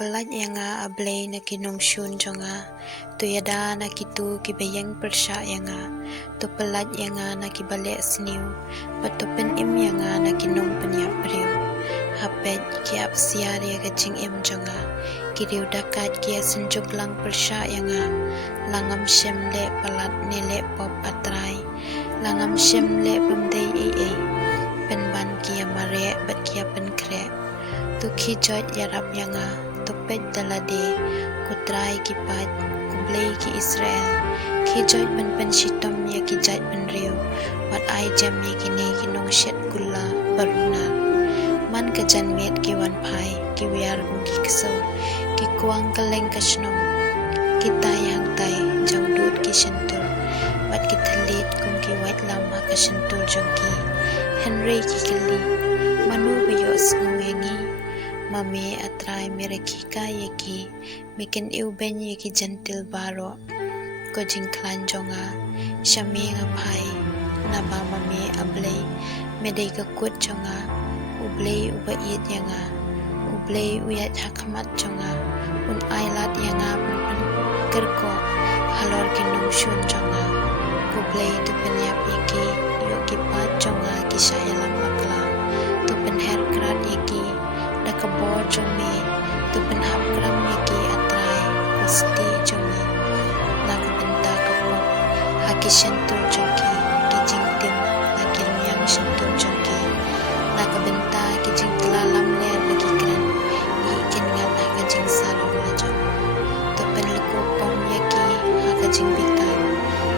Pelat yang ablay na kinungsyun jonga, tu yada na kitu kibayang persya yang tu pelat yang na kibalik seniu, patu penim yang na kinung penyap priu. Hapet kiap siar ya kacing im jonga, kiriu dakat kia senjuk lang persya yang langam syemle pelat nilek pop atrai, langam syemle pemdei penban kia marek bat kia penkrek. Tu kijot yarap yang tupet dalade kutrai kipat kublay ki Israel kijot pen shitom ya kijat penriu wat ai jam ya kini kinong syet gula baruna man kajan met ki wan pai ki wiar gung ki keso ki kuang keleng kasnom kita yang tai jang dut ki sentur wat ki telit gung ki wait lama ka sentur jongki Henry ki keli manu biyos nguyengi mami atrai merekika yeki mikin iuben yeki gentil baro ko jingklan jonga syami ngapai naba mami ablay medai kakut jonga ublay ubayit yanga ublay uyat hakamat jonga un ailat yanga pun kerko halor kinung syun jonga ublay tu penyap yeki yoki pat jonga kisyayalam makla tu penher kerat yeki da kabor jomi tu penhap kram yaki atrai pasti jomi la kabenta kapok haki sentur joki ki jingtim la kirmyang sentur joki la kabenta ki jingtlalam ler bagi kran ikin ngan haka jing sarong la jom tu penleku pom yaki haka jing bitan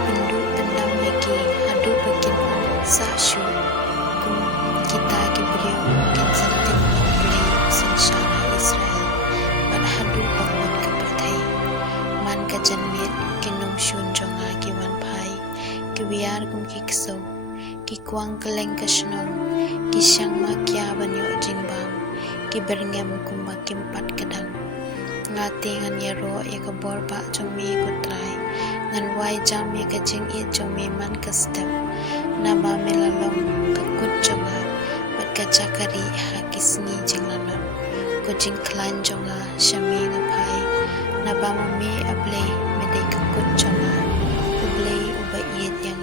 pendu pendam yaki hadu bakin sa syu kum kita ki beriu kin sartin Sensyara Israel pada hadu bangun ke pertai man ka janmit kinung syun jonga ki wan pai ki wiar kum ki kso ki kuang keleng ka shnong ki syang makya banyo jingbang ki berngem kum makim pat kadang ngati ngan yaro ya ka borba jongmi kutrai ngan wai jam ya ka jing it jongmi man ka step naba melalong ka kut jonga pat ka jakari hakisni jinglanon kucing klan jonga syami ngapai naba mami ablay medai kakut jonga ublay ubayit yang